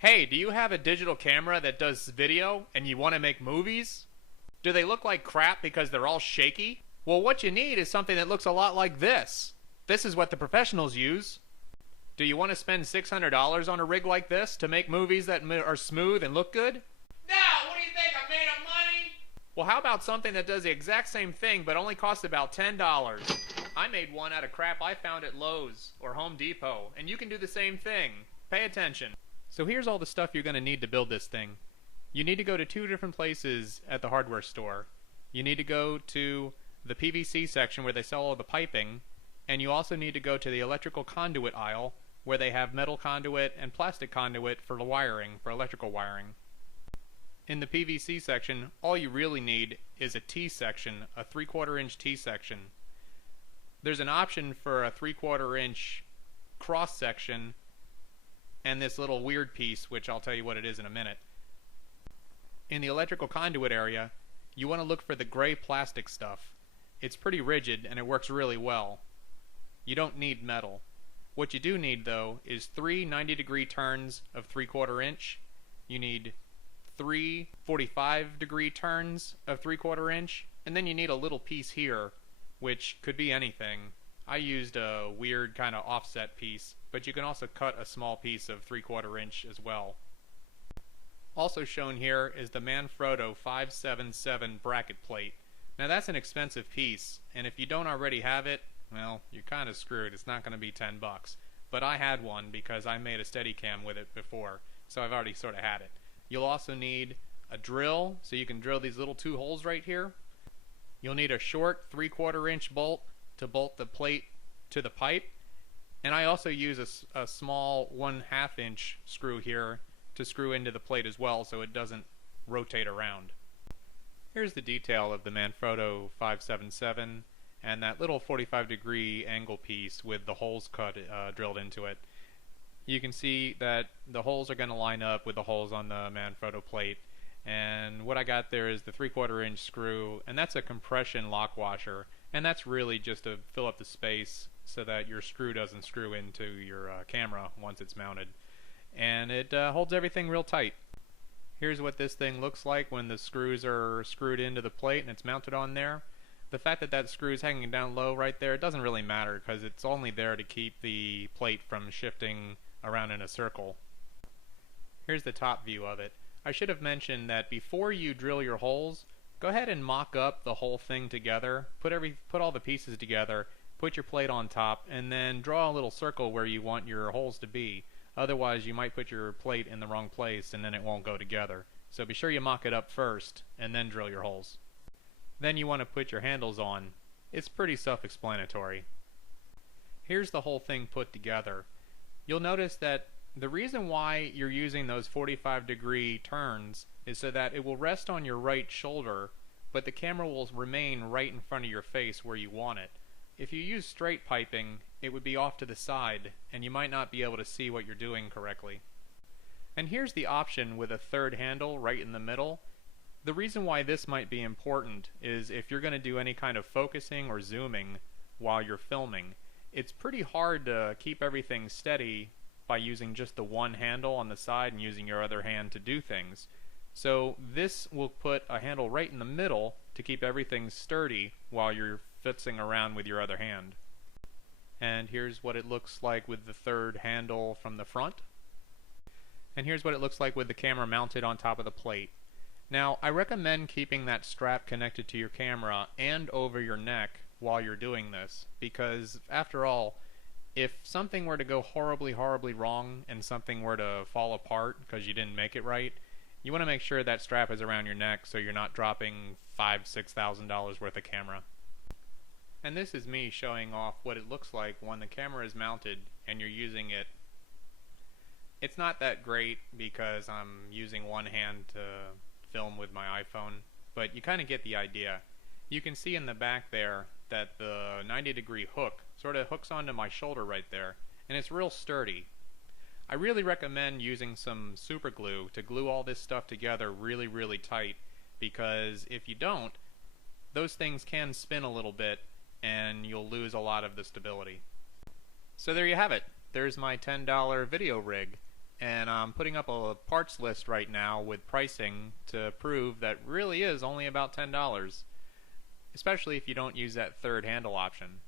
Hey, do you have a digital camera that does video and you want to make movies? Do they look like crap because they're all shaky? Well, what you need is something that looks a lot like this. This is what the professionals use. Do you want to spend $600 on a rig like this to make movies that are smooth and look good? No, what do you think, I'm made of money? Well, how about something that does the exact same thing but only costs about $10? I made one out of crap I found at Lowe's or Home Depot, and you can do the same thing. Pay attention. So here's all the stuff you're going to need to build this thing. You need to go to two different places at the hardware store. You need to go to the PVC section where they sell all the piping, and you also need to go to the electrical conduit aisle where they have metal conduit and plastic conduit for the wiring, for electrical wiring. In the PVC section, all you really need is a T section, a 3/4 inch T section. There's an option for a 3/4 inch cross section and this little weird piece, which I'll tell you what it is in a minute. In the electrical conduit area, you want to look for the gray plastic stuff. It's pretty rigid and it works really well. You don't need metal. What you do need, though, is 3 90-degree turns of 3/4 inch. You need 3 45-degree turns of 3/4 inch, and then you need a little piece here, which could be anything. I used a weird kind of offset piece, but you can also cut a small piece of 3/4 inch as well. Also shown here is the Manfrotto 577 bracket plate. Now that's an expensive piece, and if you don't already have it, well, you're kind of screwed. It's not going to be 10 bucks. But I had one because I made a Steadicam with it before, so I've already sort of had it. You'll also need a drill, so you can drill these little 2 holes right here. You'll need a short 3/4 inch bolt to bolt the plate to the pipe, and I also use a small 1/2 inch screw here to screw into the plate as well so it doesn't rotate around. Here's the detail of the Manfrotto 577 and that little 45-degree angle piece with the holes cut drilled into it. You can see that the holes are going to line up with the holes on the Manfrotto plate, and what I got there is the 3/4 inch screw, and that's a compression lock washer, and that's really just to fill up the space so that your screw doesn't screw into your camera once it's mounted, and it holds everything real tight. Here's what this thing looks like when the screws are screwed into the plate and it's mounted on there. The fact that that screw is hanging down low right there, it doesn't really matter because it's only there to keep the plate from shifting around in a circle. Here's the top view of it. I should have mentioned that before you drill your holes, go ahead and mock up the whole thing together. Put all the pieces together, put your plate on top, and then draw a little circle where you want your holes to be. Otherwise you might put your plate in the wrong place and then it won't go together. So be sure you mock it up first and then drill your holes. Then you want to put your handles on. It's pretty self-explanatory. Here's the whole thing put together. You'll notice that the reason why you're using those 45-degree turns is so that it will rest on your right shoulder, but the camera will remain right in front of your face where you want it. If you use straight piping, it would be off to the side, and you might not be able to see what you're doing correctly. And here's the option with a third handle right in the middle. The reason why this might be important is if you're going to do any kind of focusing or zooming while you're filming, it's pretty hard to keep everything steady by using just the one handle on the side and using your other hand to do things. So this will put a handle right in the middle to keep everything sturdy while you're fitzing around with your other hand. And here's what it looks like with the third handle from the front. And here's what it looks like with the camera mounted on top of the plate. Now, I recommend keeping that strap connected to your camera and over your neck while you're doing this, because after all, if something were to go horribly wrong and something were to fall apart because you didn't make it right, you want to make sure that strap is around your neck so you're not dropping $5,000–6,000 worth of camera. And this is me showing off what it looks like when the camera is mounted and you're using it. It's not that great because I'm using one hand to film with my iPhone, but you kind of get the idea. You can see in the back there that the 90-degree hook sort of hooks onto my shoulder right there, and it's real sturdy. I really recommend using some super glue to glue all this stuff together really tight, because if you don't, those things can spin a little bit and you'll lose a lot of the stability. So there you have it. There's my $10 video rig. and I'm putting up a parts list right now with pricing to prove that really is only about $10, especially if you don't use that third handle option.